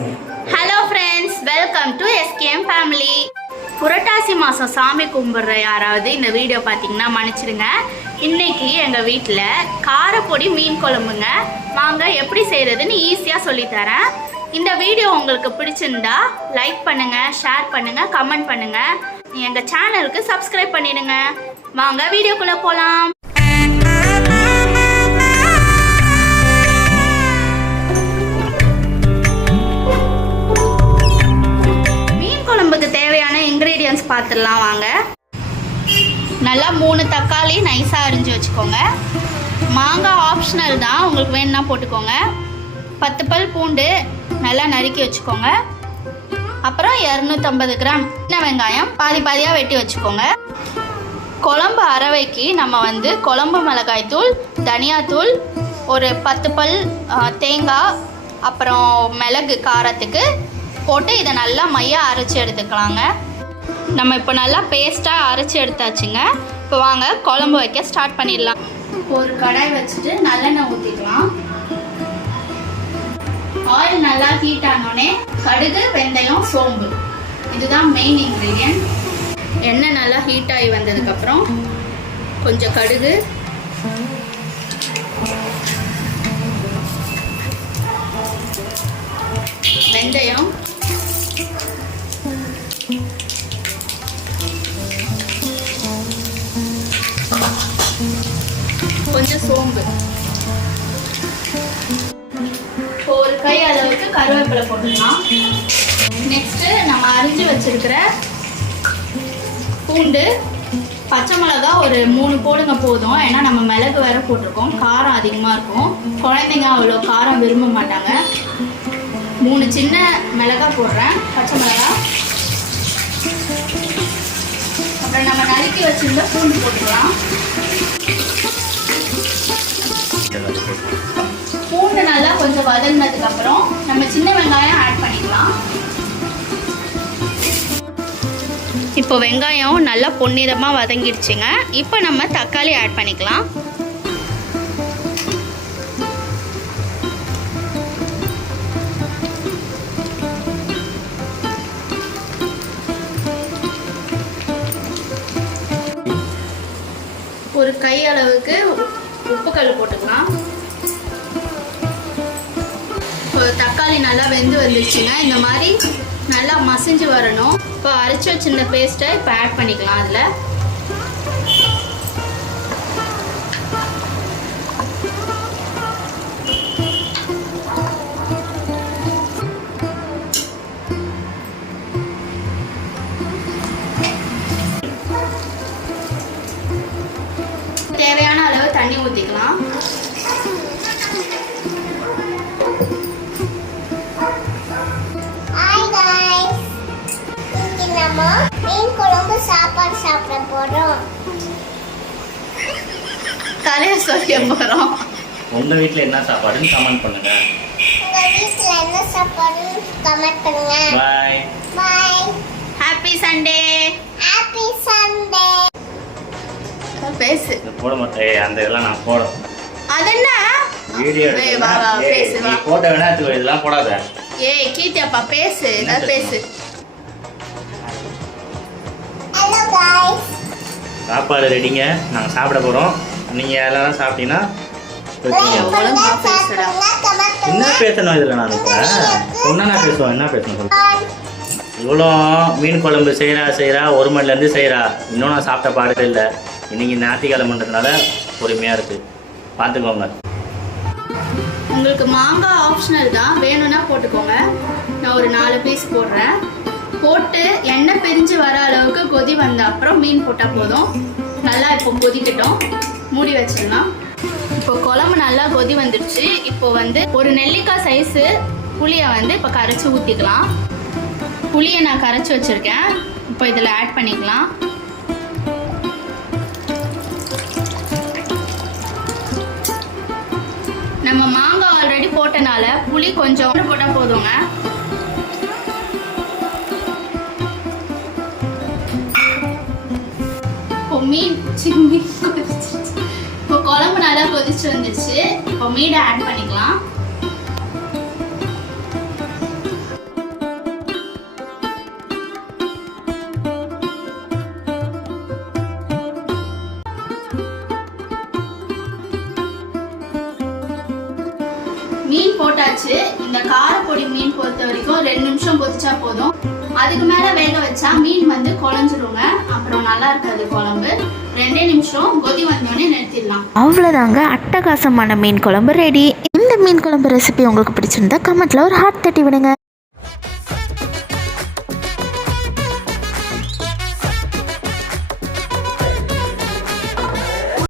Hello friends, welcome to SKM family. புரட்டாசி மாதம் சாமி கும்பிட்ற யாராவது இந்த வீடியோ பார்த்தீங்கன்னா மன்னிச்சிடுங்க. இன்னைக்கு எங்கள் வீட்டில் காரப்பொடி மீன் குழம்புங்க. வாங்க எப்படி செய்கிறதுன்னு ஈஸியாக சொல்லித்தரேன். இந்த வீடியோ உங்களுக்கு பிடிச்சிருந்தா லைக் பண்ணுங்கள், ஷேர் பண்ணுங்கள், கமெண்ட் பண்ணுங்கள். எங்கள் சேனலுக்கு சப்ஸ்கிரைப் பண்ணிடுங்க. வாங்க வீடியோக்குள்ளே போகலாம். தேவையான இன்கிரீடியன்ஸ் பார்த்துடலாம் வாங்க. நல்லா 3 தக்காளி நைஸாக அரிஞ்சு வச்சுக்கோங்க. மாங்காய் ஆப்ஷனல் தான், உங்களுக்கு வேணும்னா போட்டுக்கோங்க. 10 பல் பூண்டு நல்லா நறுக்கி வச்சுக்கோங்க. அப்புறம் 250 கிராம் சின்ன வெங்காயம் பாதி பாதியாக வெட்டி வச்சுக்கோங்க. குழம்பு அரவைக்கு நம்ம குழம்பு மிளகாய் தூள், தனியாத்தூள், ஒரு 10 பல் தேங்காய், அப்புறம் மிளகு காரத்துக்கு போட்டு இதை நல்லா மையாக அரைச்சி எடுத்துக்கலாங்க. நம்ம இப்போ நல்லா பேஸ்ட்டாக அரைச்சி எடுத்தாச்சுங்க. இப்போ வாங்க குழம்பு வைக்க ஸ்டார்ட் பண்ணிடலாம். ஒரு கடாய் வச்சுட்டு நல்லெண்ணெய் ஊற்றிக்கலாம். ஆயில் நல்லா ஹீட் ஆனோடனே கடுகு, வெந்தயம், சோம்பு, இதுதான் மெயின் இன்க்ரீடியன்ட். எண்ணெய் நல்லா ஹீட் ஆகி வந்ததுக்கப்புறம் கொஞ்சம் கடுகு, வெந்தயம், கொஞ்சம் சோம்பு, ஒரு கை அளவுக்கு கருவேப்பிலை போட்டுக்கலாம். நெக்ஸ்ட் நம்ம அரிஞ்சு வச்சிருக்கிற பூண்டு, பச்சை மிளகா ஒரு 3 போடுங்க போதும். ஏன்னா நம்ம மிளகு வேற போட்டிருக்கோம், காரம் அதிகமாக இருக்கும். குழந்தைங்க அவ்வளோ காரம் விரும்ப மாட்டாங்க. 3 சின்ன மிளகாய் போடுறேன், பச்சை மிளகா. அப்புறம் நம்ம நறுக்கி வச்சிருந்த பூண்டு போட்டுக்கலாம். பூண்டு நல்லா கொஞ்சம் வதங்கினதுக்கு அப்புறம் நம்ம சின்ன வெங்காயம் ஆட் பண்ணிக்கலாம். இப்போ வெங்காயம் நல்லா பொன்னிறமாக வதங்கிடுச்சுங்க. இப்போ நம்ம தக்காளி ஆட் பண்ணிக்கலாம். ஒரு கை அளவுக்கு உப்புக்கல் போட்டுக்கலாம். தக்காளி நல்லா வெந்து வந்துருச்சுங்க. இந்த மாதிரி நல்லா மசிஞ்சு வரணும். இப்போ அரைச்சி வச்சிருந்த பேஸ்ட்டை இப்போ ஆட் பண்ணிக்கலாம். அதில் தேவையான அளவு தண்ணி ஊற்றிக்கலாம். மீன் குழம்பு சாப்பாடு சாப்பிட போறோம். கரைய சொல்ல போறோம். உங்க வீட்ல என்ன சாப்பாடுன்னு கமெண்ட் பண்ணுங்க. உங்க வீட்ல என்ன சாப்பாடுன்னு கமெண்ட் பண்ணுங்க. Bye bye. Happy Sunday. Happy Sunday. பேசு. போட மாட்டேன், அந்த இதெல்லாம் நான் போடுறேன். அதென்ன வீடியோ பேசு. நீ போட்டோ வேணா இதெல்லாம் போடாத. ஏய் கீர்த்தியாப்பா பேசு, ஏதாவது பேசு. Hello guys. சாப்பாடு ரெடிங்க, நாங்க சாப்பிட போறோம். நீங்க எல்லாரும் சாப்பிட்டீங்கன்னா என்ன பேசணும் இதுல? நான் சொன்னா பேசுவேன், என்ன பேசணும்? இவ்வளோ மீன் குழம்பு செய்கிறா 1 மணிலேருந்து செய்கிறா. இன்னும் நான் சாப்பிட்ட பாடவே இல்லை. இன்னைக்கு ஞாயிற்றுக்கிழமைன்றதுனால பொறுமையாக இருக்குது, பார்த்துக்கோங்க. உங்களுக்கு மாங்காய் ஆப்ஷனல் தான், வேணும்னா போட்டுக்கோங்க. நான் ஒரு 4 பீஸ் போடுறேன். போட்டு எண்ணெய் பிரிஞ்சு வர அளவுக்கு கொதி வந்த அப்புறம் மீன் போட்டால் போதும். நல்லா இப்போ கொதிக்கட்டும், மூடி வச்சிடலாம். இப்போ குழம்பு நல்லா கொதி வந்துடுச்சு. இப்போ ஒரு நெல்லிக்காய் சைஸு புளியை இப்போ கரைச்சி ஊற்றிக்கலாம். புளியை நான் கரைச்சி வச்சுருக்கேன். இப்போ இதில் ஆட் பண்ணிக்கலாம். நம்ம மாங்காய் ஆல்ரெடி போட்டனால புளி கொஞ்சம் போட்டால் போதுங்க. மீன் இப்போ குழம்பு நல்லா கொதிச்சு வந்துருச்சு. இப்போ மீனை ஆட் பண்ணிக்கலாம். மீன் போட்டாச்சு. இந்த காரப்பொடி மீன் பொறுத்த வரைக்கும் 2 நிமிஷம் கொதிச்சா போதும். அதுக்கு மேல வேக வச்சா மீன் வந்து குழஞ்சிருங்க, அப்புறம் நல்லா இருக்காது குழம்பு. 2 நிமிஷம் கொதி வந்தோடனே நிறுத்திடலாம். அவ்வளோதாங்க, அட்டகாசமான மீன் குழம்பு ரெடி. இந்த மீன் குழம்பு ரெசிபி உங்களுக்கு பிடிச்சிருந்தா கமெண்ட்ல ஒரு ஹார்ட் தட்டி விடுங்க.